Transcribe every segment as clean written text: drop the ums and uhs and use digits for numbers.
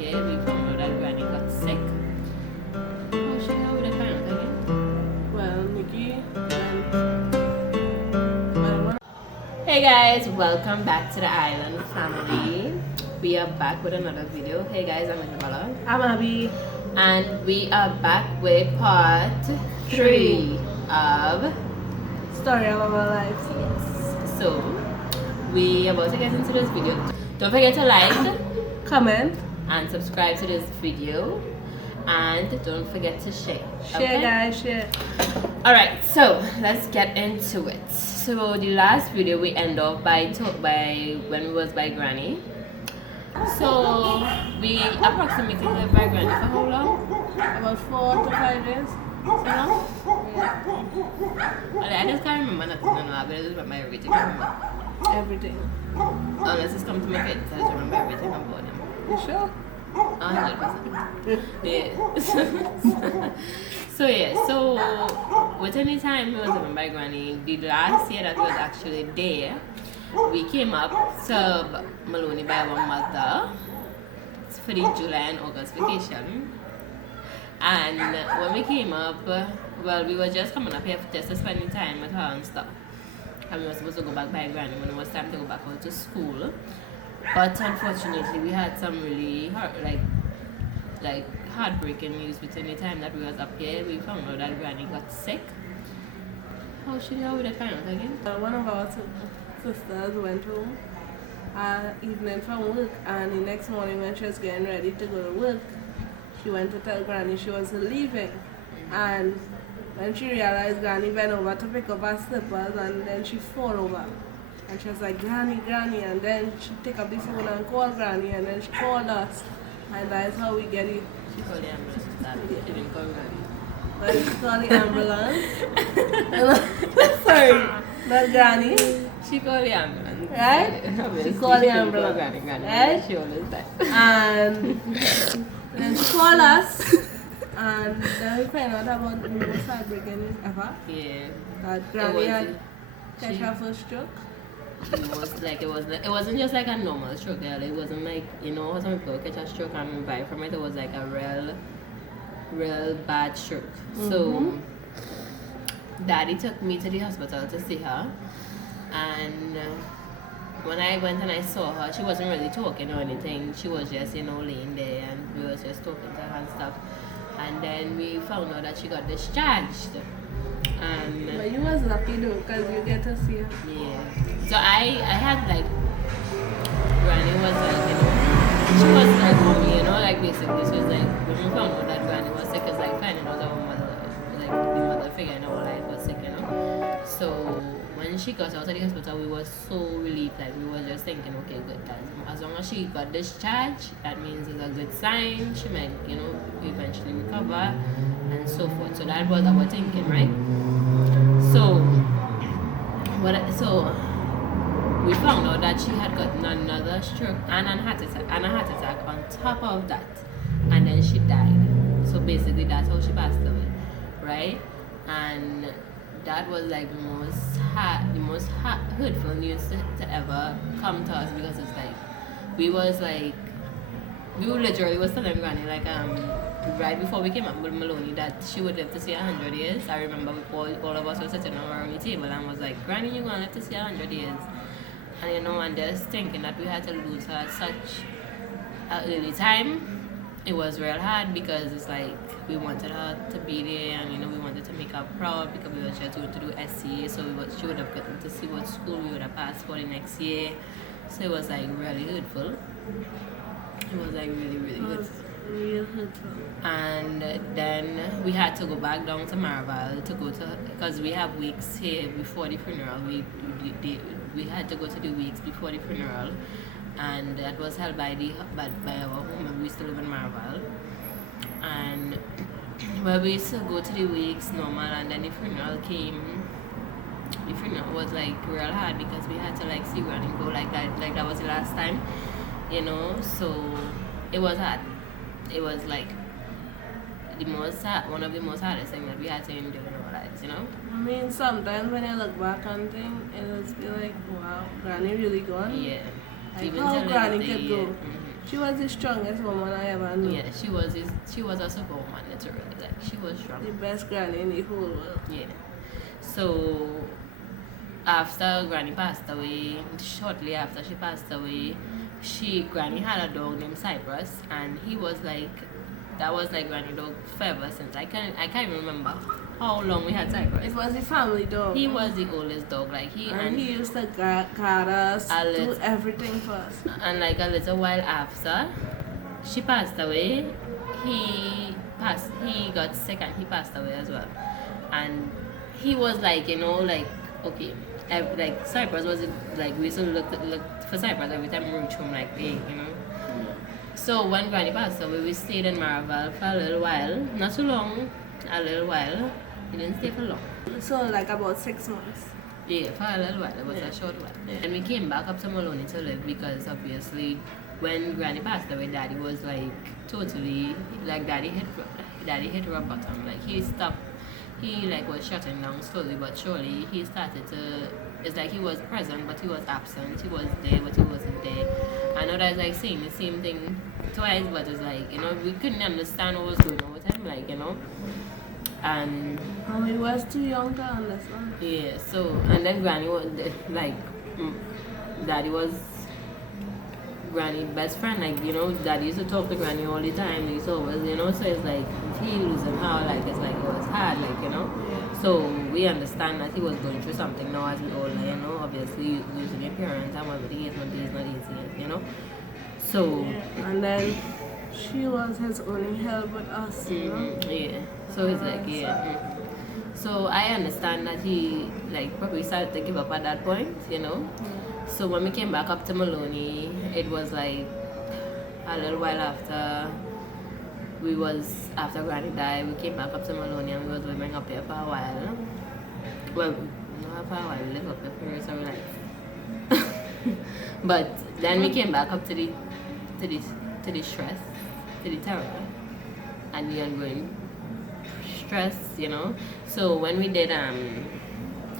here, we found out that Granny got sick. How how would I find out again? Well, Nikki went. Hey guys, welcome back to the island family. We are back with another video. Hey guys, I'm Isabella. I'm Abby. And we are back with part 3 of Story of our lives. Yes. So we are about to get into this video. Don't forget to like, Comment, and subscribe to this video, and don't forget to share. share, guys, share. Alright, so let's get into it. So the last video we end off by when we was by Granny. So we approximately lived by Granny for how long? About 4 to 5 days. So long? Yeah. I just can't remember nothing, but I just remember everything. I remember. Everything. Unless it's come to my kids, I just remember everything about them. You sure? 100%. Yeah. So within the time we was living by Granny, the last year that was actually there, we came up to Maloney by our mother for the July and August vacation. And when we came up, well, we were just coming up here just to spend time with her and stuff. And we were supposed to go back by Granny when it was time to go back out to school. But unfortunately, we had some really heartbreaking news between the time that we was up here. We found out that Granny got sick. How would I find out again? One of our sisters went home evening from work, and the next morning when she was getting ready to go to work, she went to tell Granny she was leaving. And when she realized, Granny bent over to pick up her slippers, and then she fell over. And she was like, Granny, Granny, and then she take up the phone and call Granny, and then she called us. And that's how we get it. She called the ambulance. She didn't call Granny. When she called the ambulance. Sorry, not Granny. She called the ambulance. Right? She called the ambulance. Granny. Right? She always does. And then she called us. And then we found out about the most heartbreaking news ever. Yeah. That Granny had catch her first stroke. It wasn't just like a normal stroke, girl. It wasn't like, you know, some people catch a stroke and die from it. It was like a real bad stroke. So Daddy took me to the hospital to see her, and when I went and I saw her, she wasn't really talking or anything. She was just, you know, laying there, and we was just talking to her and stuff. And then we found out that she got discharged. And but you was lucky though, because you get to see her. yeah. So I had like, Granny was like, you know, she was like mommy, you know, like basically she was like, when we found out that Granny was sick, it's like finding out our mother, like the mother figure in our life was sick, you know. So when she got out of the hospital, we were so relieved, like we were just thinking, okay, good, guys. As long as she got discharged, that means it's a good sign. She might, you know, eventually recover and so forth. So that was our thinking, right? So we found out that she had gotten another stroke and a heart attack on top of that, and then she died. So basically, that's how she passed away, right? And that was like the most hurtful news to ever come to us, because it's like we literally was telling Granny like right before we came up with Maloney that she would live to see 100 years. I remember all of us were sitting around the table and was like, Granny, you're gonna live to see 100 years. And you know, and just thinking that we had to lose her at such an early time, it was real hard, because it's like we wanted her to be there, and you know, we wanted to make her proud, because we were just going to do SCA, so she would have gotten to see what school we would have passed for the next year. So it was like really hurtful. It was like really hurtful. Real hurtful. And then we had to go back down to Marval to go to, because we have weeks here before the funeral. We had to go to the weeks before the funeral, and that was held by our home, and we still live in Marval. And well, we used to go to the weeks normal, and then the funeral came. The funeral was like real hard, because we had to like see Granny go like that was the last time, you know. So it was hard. It was like one of the most hardest things that we had to endure in our lives, you know. I mean, sometimes when I look back on things, it just be like, wow, Granny really gone? Yeah. Like, how Granny could go? She was the strongest woman I ever knew. Yeah, she was a superwoman, literally. Like, she was strong. The best granny in the whole world. Yeah. So after Granny passed away, shortly after she passed away, Granny had a dog named Cypress, and he was like, that was like Granny dog forever since. I can't remember how long we had Cypress. It was the family dog. He was the oldest dog, like and he used to guard us, do everything for us. And like a little while after she passed away, he got sick and he passed away as well. And he was like, you know, like, okay, like Cypress was like, we used to look for Cypress every time we reach home, like, hey, you know. So when Granny passed away, we stayed in Maraval for a little while, not too long, a little while. We didn't stay for long. So like about 6 months. Yeah, for a little while. It was a short while. Yeah. And we came back up to Maloney to live because obviously when Granny passed away, Daddy was like totally, like Daddy hit rock bottom. Like he stopped, he like was shutting down slowly but surely. He started to, it's like he was present but he was absent. He was there but he wasn't there. I know that's like saying the same thing twice, but it's like, you know, we couldn't understand what was going on with him, like, you know. And he was too young to understand. Yeah, so, and then Granny was like, Daddy was Granny's best friend, like, you know, Daddy used to talk to Granny all the time. He used to always, you know, so it's like, if he losing her, like, it's like, it was hard, like, you know. So we understand that he was going through something now as we all, you know, obviously losing your parents and whatever it is, not easy, you know. So, and then she was his only help with us, you know. Yeah. So it's like, yeah. So I understand that he like probably started to give up at that point, you know. So when we came back up to Maloney, it was like a little while after Granny died, we came back up to Maloney and we was living up here for a while. Well, not for a while, we lived up here for the rest of our life. But then we came back up to the stress, to the terror, and the ongoing stress, you know. So when we did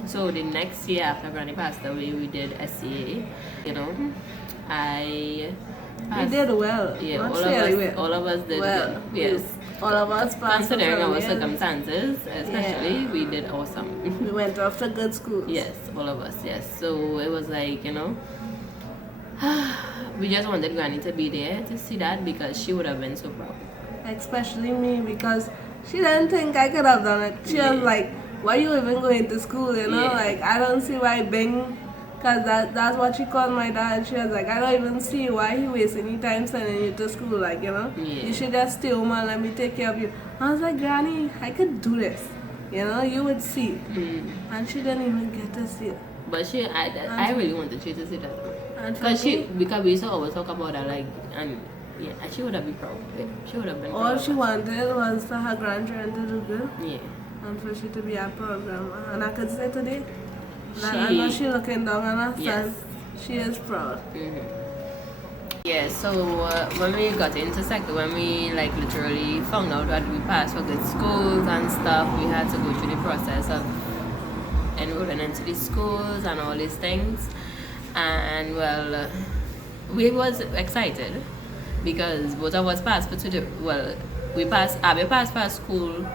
so the next year after Granny passed away, we did SCA, you know. We did well. Yeah, all all of us did well. Yes. All of us passed. Considering our circumstances, especially, we did awesome. We went off to good schools. Yes, all of us, yes. So it was like, you know, we just wanted Granny to be there to see that because she would have been so proud. Especially me, because she didn't think I could have done it. She was like, why you even going to school, you know? Like, I don't see why Bing, because that's what she called my dad. She was like, I don't even see why he wastes any time sending you to school, like, you know? You should just stay home and let me take care of you. I was like, Granny, I could do this. You know, you would see it. And she didn't even get to see it. But I really wanted you to see that. Because we used to always talk about her, like, and yeah, she would have been proud. She would have been proud. All she wanted was for her grandchildren to do good. Yeah. And for she to be a proud grandma. And I could say today, I know she looking down on her son. She is proud. Yeah, so when we got into second, when we like literally found out that we passed for good schools and stuff, we had to go through the process of enrolling into the schools and all these things. And well, we was excited because both of us passed Abby passed for a school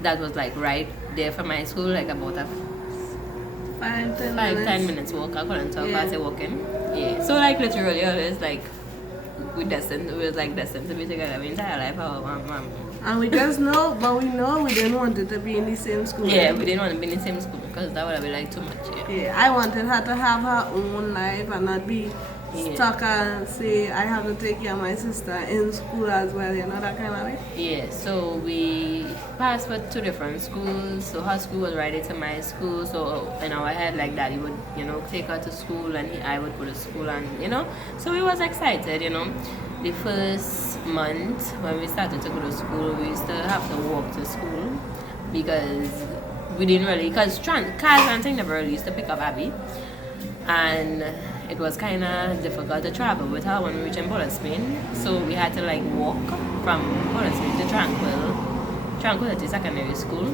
that was like right there from my school, like about a 5-10 minutes walk. I couldn't talk as I walking. Yeah. So like literally it's like we was like destined to be together the entire life of our mom. And we just know, but we know we didn't want it to be in the same school. Yeah, we didn't want to be in the same school because that would have been like too much. Yeah, I wanted her to have her own life and not be stuck and say I have to take care of my sister in school as well, you know, that kind of way. Yeah, so we passed for 2 different schools. So her school was right into my school. So in our head, like Daddy would, you know, take her to school and I would go to school, and you know, so we was excited, you know. The first month when we started to go to school, we used to have to walk to school because we didn't really, because cars and things never really used to pick up Abby, and it was kind of difficult to travel with her when we reached in Spain. So we had to like walk from Spain to Tranquility Secondary School.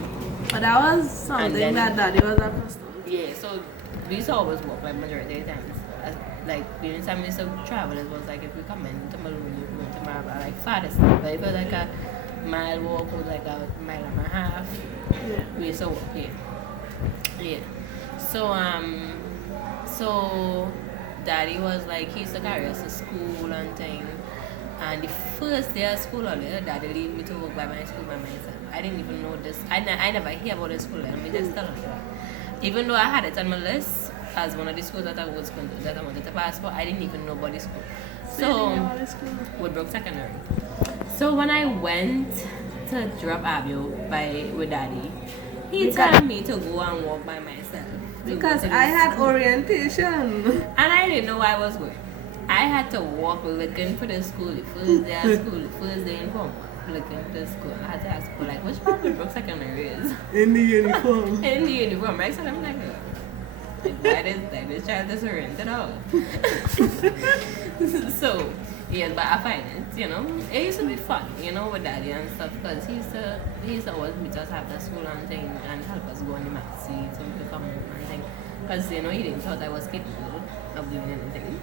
But that was something that Daddy was accustomed to. Yeah, so we used to always walk like majority of the times. like during time we used to travel, it was like if we come in to Malone, we went to Maraba, like farthest. But if it was like a mile walk or like a mile and a half, Yeah. we used to walk here. Yeah. So so daddy was like he used to carry us to school and thing. And the first day of school holiday, daddy leave me to work by my school by myself. I didn't even know this. I never hear about the school. Let me just tell you. Even though I had it on my list as one of the schools that I was going to, that I wanted to pass for, I didn't even know about the school. So Woodbrook Secondary. So when I went to drop Abio with daddy, he told me to go and walk by myself. Because I had orientation. And I didn't know where I was going. I had to walk looking for the school, the first day of school, the first day in home, looking for the school. I had to ask people like, which part of Brook Secondary is? In the uniform. In the uniform, right? So I'm like, why this child disoriented out? So, yes, but I find it, you know, it used to be fun, you know, with daddy and stuff, because he used to always meet us after school and thing, and help us go on the math seat, so we could come home and thing. Because, you know, he didn't thought I was capable of doing anything.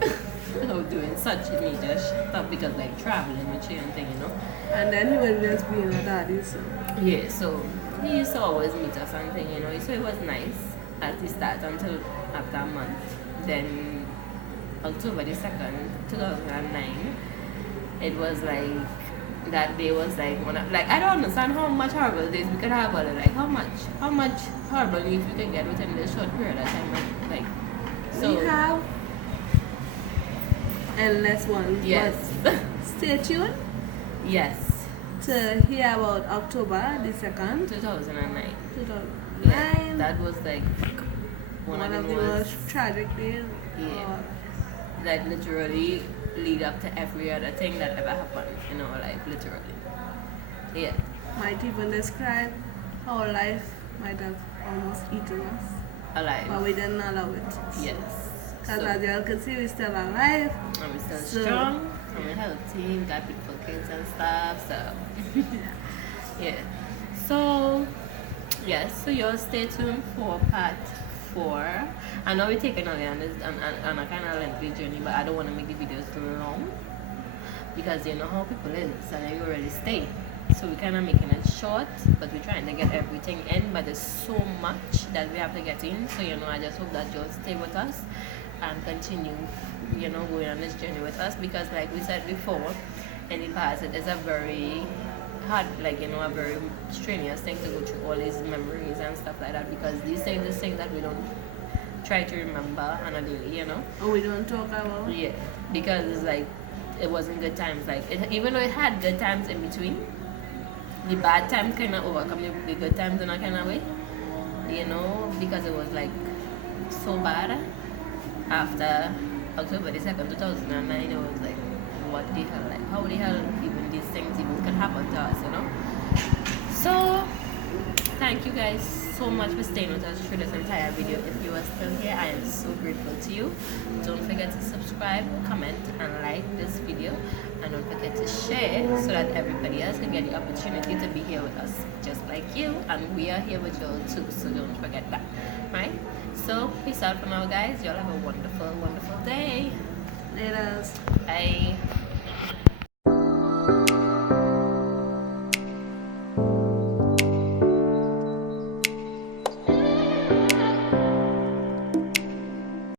Of doing such major stuff, because like traveling with you and thing, you know. And then he was just being a daddy, so. Yeah, so he used to always meet us and thing, you know. So it was nice at the start until after a month. Then October the 2nd, 2009, it was like that day was like one of, like I don't understand how much horrible days we could have, but like how much horrible news we could get within this short period of time, like so We have endless ones. yes. But stay tuned Yes. to hear about October the 2nd, 2009. 2009. Yeah, that was like one of the most tragic days. Yeah. That literally lead up to every other thing that ever happened in our life, literally. Yeah. Might even describe how life might have almost eaten us. Alive. But we didn't allow it. Yes. Because So, as you all can see, we're still alive. and we're still So- strong, and we're healthy, we got beautiful kids and stuff, so yeah. So yes, so you'll stay tuned for part 4. I know we're taking on a kind of lengthy journey, but I don't want to make the videos too long, because you know how people is, so they already stay. So we're kind of making it short, but we're trying to get everything in, but there's so much that we have to get in. So you know, I just hope that you'll stay with us and continue, you know, going on this journey with us, because like we said before in the past, it is a very hard, like, you know, a very strenuous thing to go through all these memories and stuff like that, because these things that we don't try to remember on a daily, you know. Or we don't talk about. Yeah, because it's like it wasn't good times, like even though it had good times in between, the bad times kind of overcome the good times in a kind of way, you know, because it was like so bad. After October the 2nd, 2009, it was like, what the hell, like how the hell even these things even can happen to us, you know. So thank you guys so much for staying with us through this entire video. If you are still here, I am so grateful to you. Don't forget to subscribe, comment and like this video, and don't forget to share so that everybody else can get the opportunity to be here with us just like you, and we are here with you all too, so don't forget that, right? So peace out for now, guys. Y'all have a wonderful